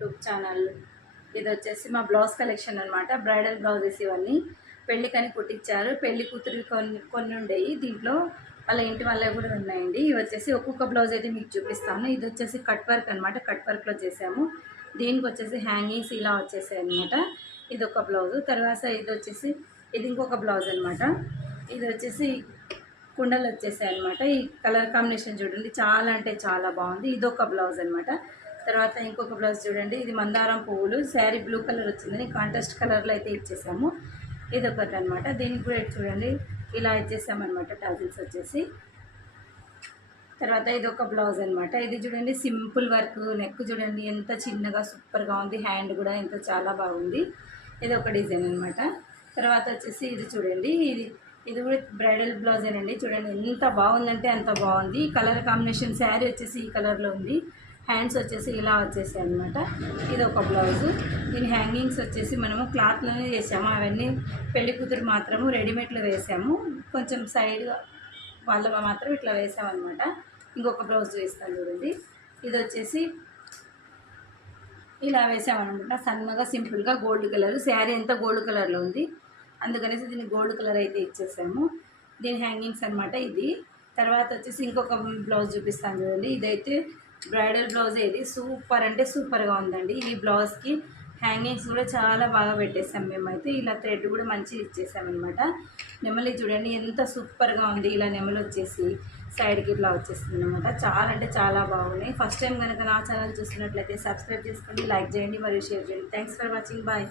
YouTube channel. ఇది వచ్చేసి మా బ్లౌజ్ కలెక్షన్ అనమాట. బ్రైడల్ బ్లౌజెస్ ఇవన్నీ పెళ్ళికని కుట్టించారు. పెళ్లి కూతురు కొన్ని కొన్ని ఉండేవి, దీంట్లో వాళ్ళ ఇంటి వాళ్ళవి కూడా ఉన్నాయండి. ఇవి వచ్చేసి ఒక్కొక్క బ్లౌజ్ అయితే మీకు చూపిస్తాను. ఇది వచ్చేసి కట్ వర్క్ అనమాట, కట్ వర్క్లో చేసాము. దీనికి వచ్చేసి హ్యాంగింగ్స్ ఇలా వచ్చేసాయి అనమాట. ఇది ఒక బ్లౌజు. తర్వాత ఇది వచ్చేసి ఇది ఇంకొక బ్లౌజ్ అనమాట. ఇది వచ్చేసి కుండలు వచ్చేసాయి అనమాట. ఈ కలర్ కాంబినేషన్ చూడండి, చాలా అంటే చాలా బాగుంది. ఇదొక బ్లౌజ్ అనమాట. తర్వాత ఇంకొక బ్లౌజ్ చూడండి, ఇది మందారం పువ్వులు, శారీ బ్లూ కలర్ వచ్చిందని కాంట్రాస్ట్ కలర్లో అయితే ఇచ్చేసాము. ఇదొకటి అనమాట. దీనికి కూడా చూడండి ఇలా ఇచ్చేసామన్నమాట, టాజిల్స్ వచ్చేసి. తర్వాత ఇది ఒక బ్లౌజ్ అనమాట. ఇది చూడండి సింపుల్ వర్క్, నెక్ చూడండి ఎంత చిన్నగా సూపర్గా ఉంది, హ్యాండ్ కూడా ఎంత చాలా బాగుంది. ఇది ఒక డిజైన్ అనమాట. తర్వాత వచ్చేసి ఇది చూడండి, ఇది కూడా బ్రైడల్ బ్లౌజేనండి. చూడండి ఎంత బాగుందంటే అంత బాగుంది. కలర్ కాంబినేషన్ శారీ వచ్చేసి ఈ కలర్లో ఉంది. హ్యాండ్స్ వచ్చేసి ఇలా వచ్చేసాయి అనమాట. ఇది ఒక బ్లౌజు. దీని హ్యాంగింగ్స్ వచ్చేసి మనము క్లాత్లోనే చేసాము. అవన్నీ పెళ్లి కూతురు మాత్రము రెడీమేడ్లో వేసాము, కొంచెం సైడ్ వాళ్ళ మాత్రం ఇట్లా వేసామన్నమాట. ఇంకొక బ్లౌజ్ వేస్తాను చూడండి. ఇది వచ్చేసి ఇలా వేసామన్నమాట, సన్నగా సింపుల్గా గోల్డ్ కలర్. శారీ అంతా గోల్డ్ కలర్లో ఉంది, అందుకనేసి దీన్ని గోల్డ్ కలర్ అయితే ఇచ్చేసాము. దీని హ్యాంగింగ్స్ అనమాట ఇది. తర్వాత వచ్చేసి ఇంకొక బ్లౌజ్ చూపిస్తాను చూడండి. ఇదైతే బ్రైడల్ బ్లౌజ్. ఇది సూపర్ అంటే సూపర్గా ఉందండి. ఈ బ్లౌజ్కి హ్యాంగింగ్స్ కూడా చాలా బాగా పెట్టేసాం మేమైతే. ఇలా థ్రెడ్ కూడా మంచిగా ఇచ్చేసామన్నమాట. నెమలి చూడండి ఎంత సూపర్గా ఉంది. ఇలా నెమలి వచ్చేసి సైడ్కి ఇట్లా వచ్చేస్తుంది అనమాట. చాలా అంటే చాలా బాగున్నాయి. ఫస్ట్ టైం కనుక నా ఛానల్ చూస్తున్నట్లయితే సబ్స్క్రైబ్ చేసుకోండి, లైక్ చేయండి మరియు షేర్ చేయండి. Thanks for watching. బాయ్.